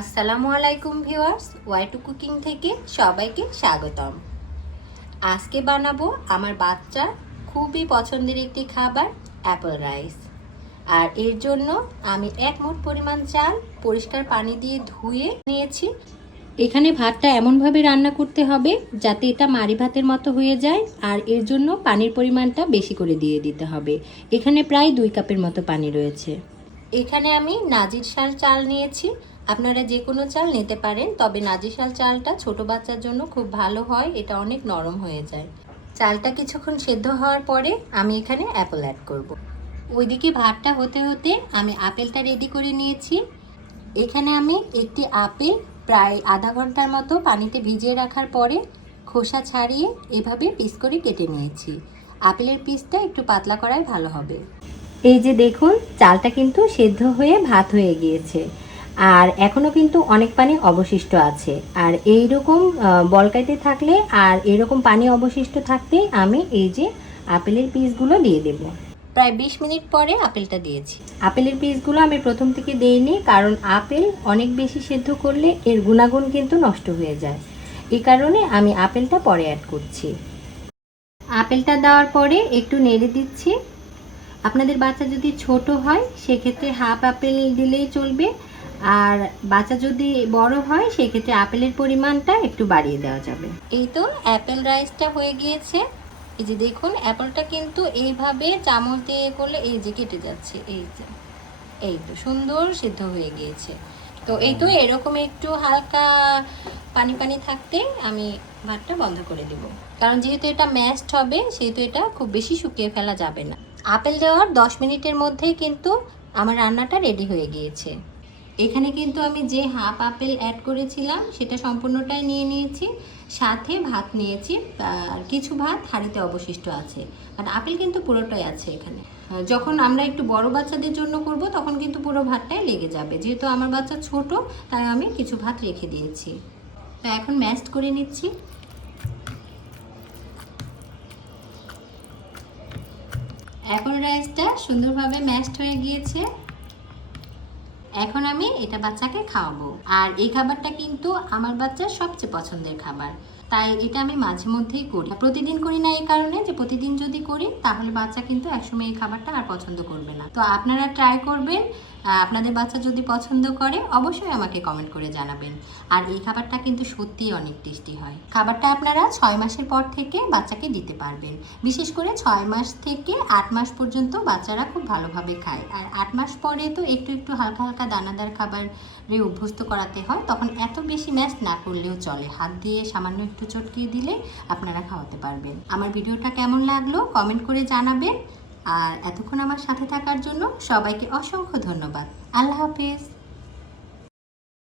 আসসালামু আলাইকুম Y two cooking থেকে সবাইকে স্বাগতম। আজকে বানাবো আমার বাচ্চার খুবই পছন্দের একটি খাবার অ্যাপল রাইস আর এর জন্য আমি এক মুঠ পরিমাণ চাল পরিষ্কার পানি দিয়ে ধুয়ে নিয়েছি। এখানে ভাতটা এমনভাবে রান্না করতে হবে যাতে এটা মারি ভাতের মতো হয়ে যায়, আর এর জন্য পানির পরিমাণটা বেশি করে দিয়ে দিতে হবে। এখানে প্রায় দুই কাপের মতো পানি রয়েছে। এখানে আমি নাজির শাল চাল নিয়েছি আপনারা যে কোনো চাল নিতে পারেন, তবে নাজির শাল চালটা ছোট বাচ্চার জন্য খুব ভালো হয়, এটা অনেক নরম হয়ে যায়। চালটা কিছুক্ষণ সেদ্ধ হওয়ার পরে আমি এখানে অ্যাপেল অ্যাড করব। ওইদিকে ভাতটা হতে হতে আমি আপেলটা রেডি করে নিয়েছি। এখানে আমি একটি আপেল প্রায় আধা ঘণ্টার মতো পানিতে ভিজিয়ে রাখার পরে খোসা ছাড়িয়ে এভাবে পিস করে কেটে নিয়েছি। আপেলের পিসটা একটু পাতলা করাই ভালো হবে। এই যে দেখুন, চালটা কিন্তু সেদ্ধ হয়ে ভাত হয়ে গিয়েছে। আর এখনও কিন্তু অনেক পানি অবশিষ্ট আছে। আর এই রকম বলকাইতে থাকলে আর এরকম পানি অবশিষ্ট থাকতে আমি এই যে আপেলের পিসগুলো দিয়ে দেব। প্রায় বিশ মিনিট পরে আপেলটা দিয়েছি। আপেলের পিসগুলো আমি প্রথম থেকে দেইনি কারণ আপেল অনেক বেশি সেদ্ধ করলে এর গুণাগুণ কিন্তু নষ্ট হয়ে যায়। এই কারণে আমি আপেলটা পরে অ্যাড করছি। আপেলটা দেওয়ার পরে একটু নেড়ে দিচ্ছি। আপনাদের বাচ্চা যদি ছোট হয় সেক্ষেত্রে হাফ আপেল দিলেই চলবে। আর বাচ্চা যদি বড় হয়, সেক্ষেত্রে আপেলের পরিমাণটা একটু বাড়িয়ে দেওয়া যাবে। এই তো অ্যাপেল রাইসটা হয়ে গিয়েছে। এই যে দেখুন, অ্যাপেলটা কিন্তু এইভাবে চামচ দিয়ে করলে এই যে কেটে যাচ্ছে, এই যে। এই তো সুন্দর সিদ্ধ হয়ে গিয়েছে। তো এই তো এরকম একটু হালকা পানি পানি থাকতে আমি ভাতটা বন্ধ করে দেব। কারণ যেহেতু এটা ম্যাশড হবে, সেহেতু এটা খুব বেশি শুকিয়ে ফেলা যাবে না। আপেল দেওয়ার দশ মিনিটের মধ্যেই কিন্তু আমার রান্নাটা রেডি হয়ে গিয়েছে। এখানে কিন্তু আমি যে হাফ আপেল অ্যাড করেছিলাম, সেটা সম্পূর্ণটাই নিয়ে নিয়েছি। সাথে ভাত নিয়েছি, আর কিছু ভাত হাঁড়িতে অবশিষ্ট আছে। আর আপেল কিন্তু পুরোটাই আছে এখানে। যখন আমরা একটু বড় বাচ্চাদের জন্য করব, তখন কিন্তু পুরো ভাতটাই লেগে যাবে। যেহেতু আমার বাচ্চা ছোট, তাই আমি কিছু ভাত রেখে দিয়েছি। তো এখন ম্যাশড করে নিচ্ছি। এখন রাইসটা সুন্দরভাবে ম্যাশড হয়ে গিয়েছে। এখন আমি এটা বাচ্চাকে খাওয়াবো। আর এই খাবারটা কিন্তু আমার বাচ্চার সবচেয়ে পছন্দের খাবার। তাই এটা আমি মাঝে মধ্যেই করি। প্রতিদিন করি না এই কারণে যে প্রতিদিন যদি করি, তাহলে বাচ্চা কিন্তু একসময় এই খাবারটা আর পছন্দ করবে না। তো আপনারা ট্রাই করবেন আপনাদের বাচ্চা যদি পছন্দ করে, অবশ্যই আমাকে কমেন্ট করে জানাবেন। আর এই খাবারটা কিন্তু সত্যিই অনেক টেস্টি হয়। খাবারটা আপনারা ছয় মাসের পর থেকে বাচ্চাকে দিতে পারবেন। বিশেষ করে ছয় মাস থেকে আট মাস পর্যন্ত বাচ্চারা খুব ভালোভাবে খায়। আর আট মাস পরে তো একটু একটু হালকা হালকা দানাদার খাবারে অভ্যস্ত করাতে হয়, তখন এত বেশি ম্যাশ না করলেও চলে। হাত দিয়ে সামান্য একটু চটকিয়ে দিলে আপনারা খাওয়াতে পারবেন। আমার ভিডিওটা কেমন লাগল কমেন্ট করে জানাবেন। আর এতক্ষণ আমার সাথে থাকার জন্য সবাইকে অসংখ্য ধন্যবাদ। আল্লাহ হাফেজ।